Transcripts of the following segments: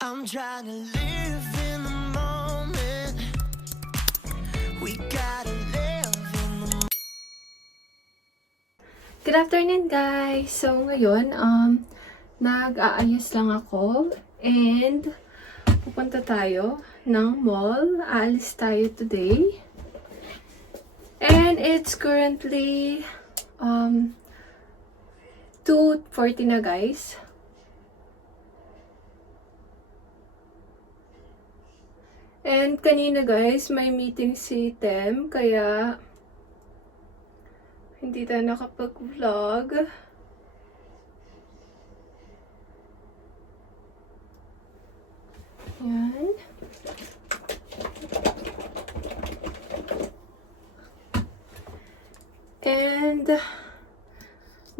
I'm trying to live in the moment. We gotta live in the Good afternoon, guys! So, ngayon, nag-aayos lang ako and pupunta tayo ng mall. Aalis tayo today. And it's currently 2:40 na, guys. And kanina, guys, may meeting si Tem, kaya hindi tayo nakapag-vlog. Yan. And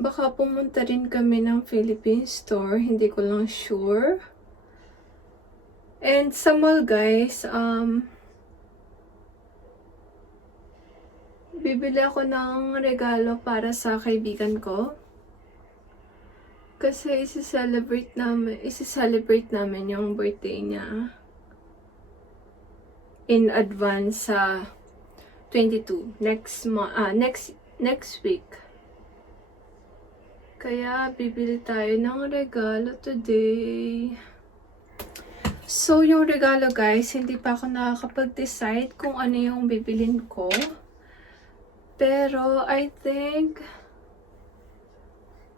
baka pumunta rin kami ng Philippine store, hindi ko lang sure. And sa mall, guys, bibili ako ng regalo para sa kaibigan ko. Kasi isi-celebrate namin yung birthday niya in advance sa 22 next week. Kaya bibili tayo ng regalo today. So yung regalo, guys, hindi pa ako nakakapag-decide kung ano yung bibilin ko. Pero I think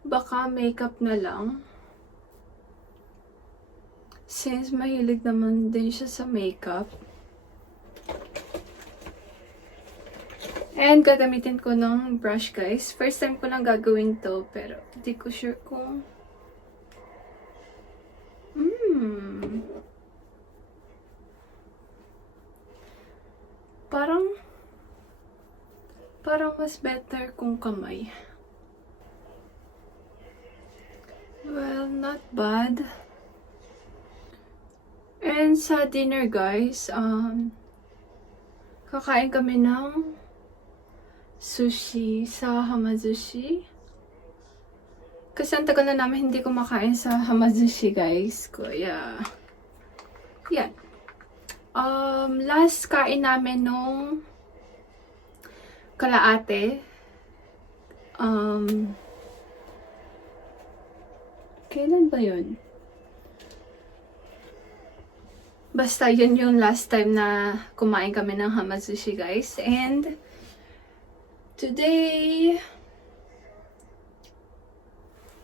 baka makeup na lang. Since mahilig naman din siya sa makeup. And gagamitin ko ng brush, guys. First time ko lang gagawin to, pero hindi ko sure kung Parang mas better kung kamay. Well, not bad. And sa dinner, guys, kakain kami ng sushi sa Hamazushi. Kasi ang tagal na namin hindi kumakain sa Hamazushi, guys. Kaya, yan. Last kain namin nung kalaate. Kailan ba yun? Basta yun yung last time na kumain kami ng Hamazushi, guys. And today,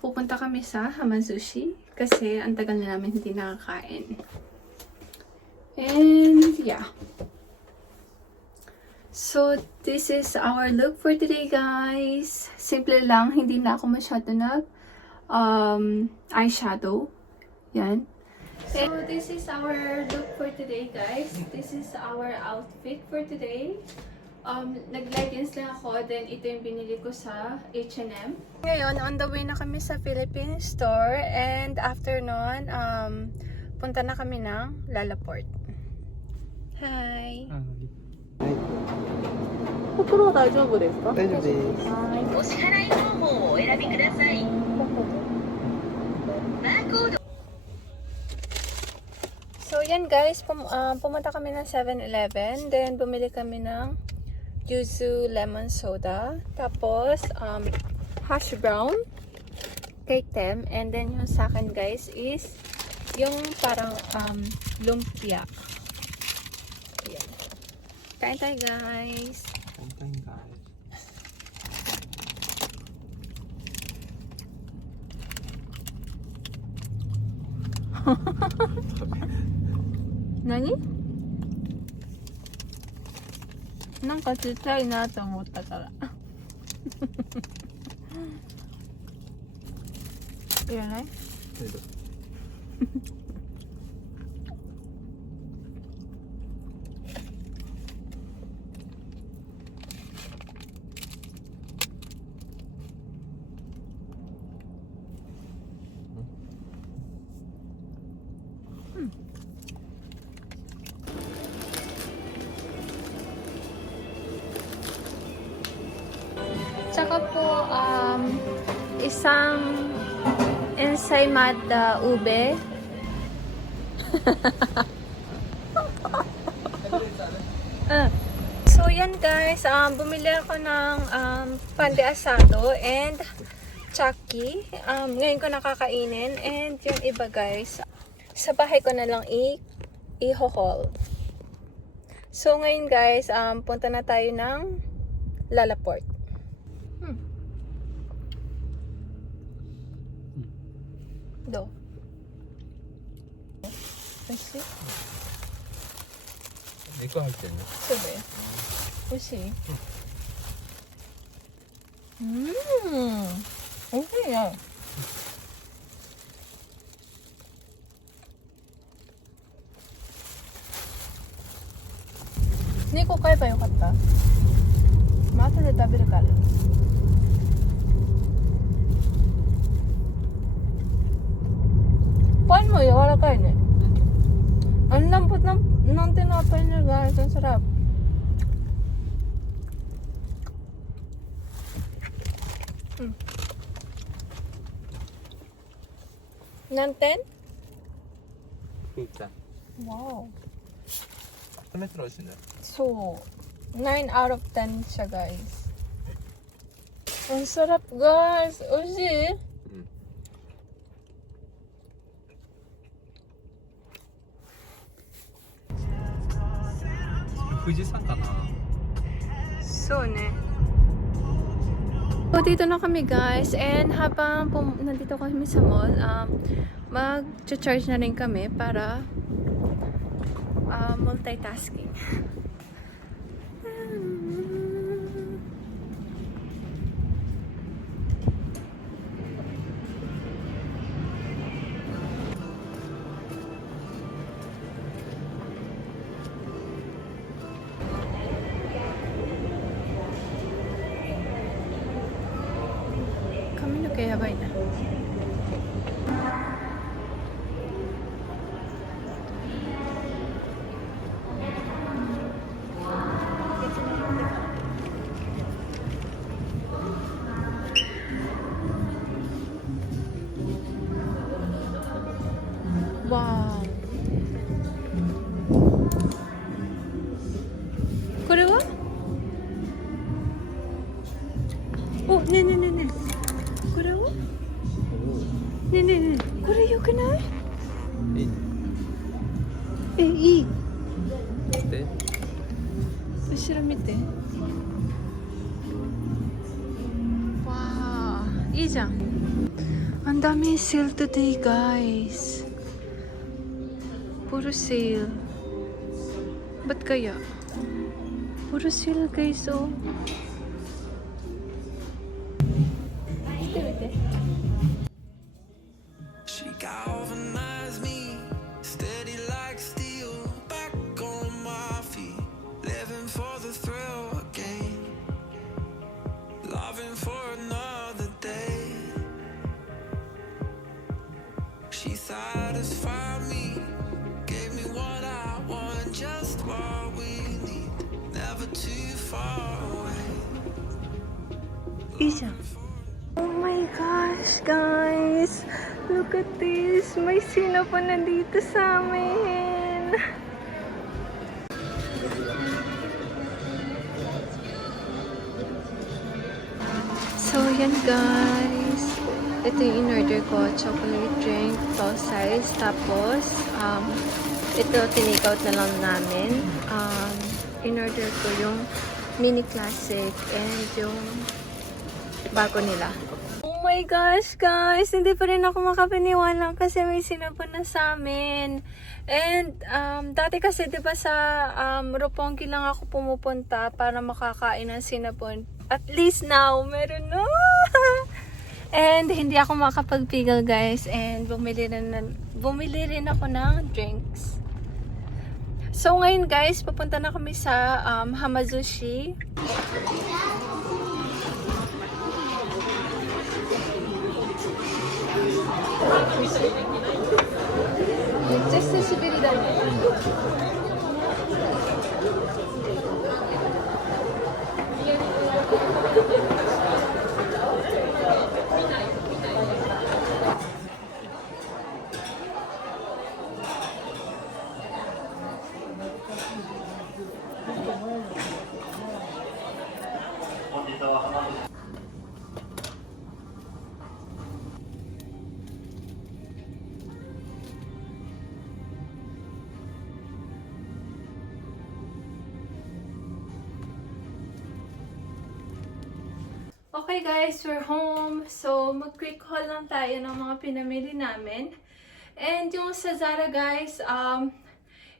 pupunta kami sa Hamazushi kasi ang tagal na namin hindi nakakain. And yeah. So, this is our look for today, guys. Simple lang, hindi na ako masyado nag eyeshadow. Yan. So, this is our look for today, guys. This is our outfit for today. Nag-leggings lang ako, then ito yung binili ko sa H&M. Ngayon, on the way na kami sa Philippine store, and after nun, punta na kami ng Lalaport. Hi! 袋は大丈夫ですか？大丈夫です。お支払い方法をお選びください。バーコード。 So, yan, guys. Pumunta kami ng 7-Eleven. Then, bumili kami ng yuzu lemon soda. Tapos, hash brown kay Tem. And then, yung sa akin, guys, is yung parang lumpia. Yan. Kain tayo, guys. Sometimes, guys. Nani? なんかちっちゃいなと思ったから。いらない？大丈夫。Tsaka po, isang ensaymada ube So yan guys, bumili ako ng pande asado and chucky. Ngayon ko nakakainin, and yung iba guys, sa bahay ko na lang i-haul. So ngayon guys, punta na tayo ng Lalaport. Do. Oishi? 肉入ってるね。そうだよ。美味しい？美味しいね。2個買えばよかった。まあ後で食べるから。パンも柔らかいね。Ang lambot ng tinapay niya guys. Ang sarap. Nanten? ピッツァ。 Wow. 冷たら美味しいね。So, 9 out of 10 siya guys. Ang sarap guys. Oishi? 富士山かな。 So, ne. So, dito na kami guys. And habang nandito kami sa mall, mag-charge na rin kami para multitasking. Kami na kaya ba na? Wow. これは？お、ねえねえねえねえ。これは？ねえねえねえ。これ良くない？いいね。いい。で、後ろ見て。わあ、いいじゃん。Ang dami sale today, guys. Puro sale. Ba't kaya? Puro sale, guys, oh. She galvanized me, steady like steel, back on my feet, living for the thrill again, loving for another day. She satisfied me, gave me what I want, just what we need, never too far away. いいじゃん。Oh my gosh, guys! Look at this! May sino pa nandito sa amin! So, yan guys. Ito yung in-order ko. Chocolate drink, 12 size. Tapos, ito, tinake out na lang namin. In-order ko yung mini classic and yung bago nila. Oh my gosh, guys! Hindi pa rin ako makapaniwala kasi may sinapon na sa amin. And, dati kasi, di ba sa Roppongi lang ako pumupunta para makakain ng sinapon. At least now, meron na! And, hindi ako makapagpigil, guys. And, bumili rin ako ng drinks. So, ngayon, guys, papunta na kami sa Hamazushi. Okay guys, we're home. So, mag-quick haul lang tayo ng mga pinamili namin. And yung sa Zara guys,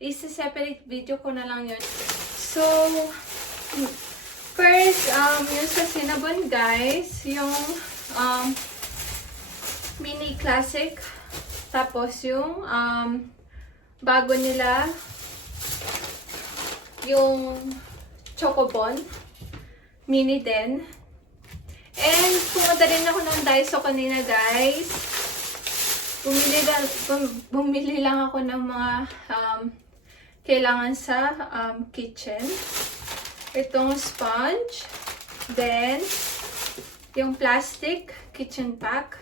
isa-separate video ko na lang yun. So, first, yung sa Cinnabon guys, yung mini classic. Tapos yung bago nila, yung Chocobon, mini din. And pumunta rin ako ng Daiso kanina guys. Bumili lang ako ng mga kailangan sa kitchen. Itong sponge. Then, yung plastic kitchen pack.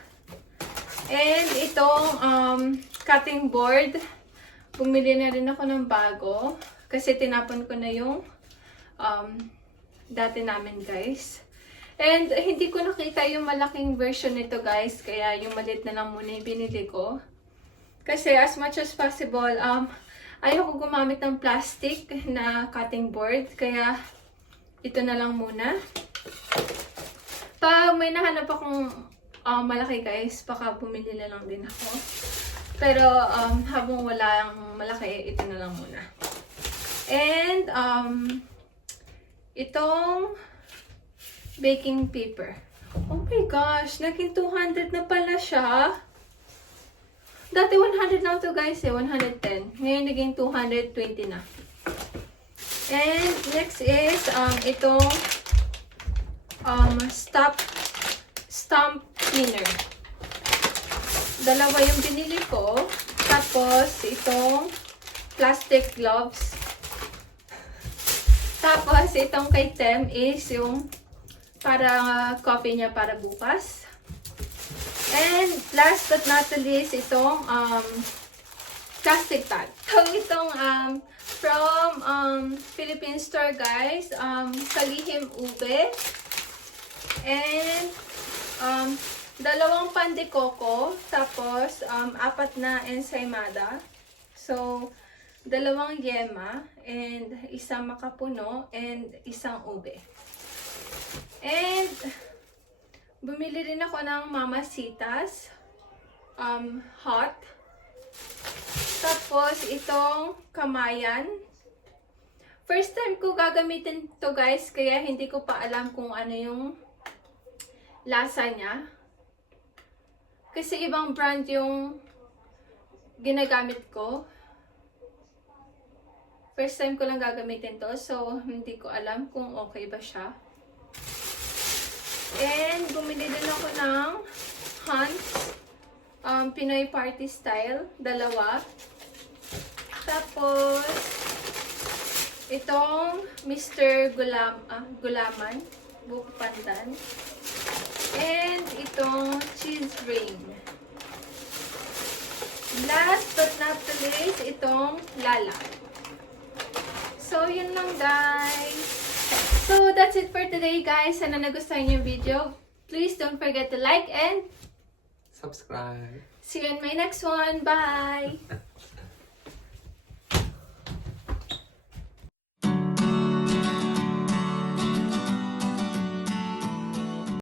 And itong cutting board. Bumili na rin ako ng bago. Kasi tinapon ko na yung dati namin guys. And hindi ko nakita yung malaking version nito guys. Kaya yung maliit na lang muna yung binili ko. Kasi as much as possible, ayoko gumamit ng plastic na cutting board. Kaya ito na lang muna. Pag may nahanap akong malaki guys, baka bumili na lang din ako. Pero habang wala ang malaki, ito na lang muna. And itong baking paper. Oh my gosh, naging 200 na pala siya. Dati 100 lang to guys eh, 110. Ngayon naging 220 na. And next is itong stump cleaner. Dalawa yung binili ko. Tapos itong plastic gloves. Tapos itong kay Tem is yung para coffee niya para bukas. And last but not the least, itong plastic bag. So itong from Philippine store guys, Kalihim Ube. And dalawang pan de coco, tapos 4 na ensaymada. So dalawang yema and isang makapuno and isang ube. And bumili rin ako ng Mamasitas hot. Tapos itong kamayan. First time ko gagamitin to guys, kaya hindi ko pa alam kung ano yung lasa niya. Kasi ibang brand yung ginagamit ko. First time ko lang gagamitin to, so hindi ko alam kung okay ba siya. And bumili din ako ng Hans Pinoy Party Style, dalawa. Tapos itong Mr. Gulaman, buko pandan. And itong cheese ring. Last but not the least, itong Lala. So, yun lang guys. So, that's it for today guys. Sana nagustuhan yung video. Please don't forget to like and subscribe. see you in my next one. Bye!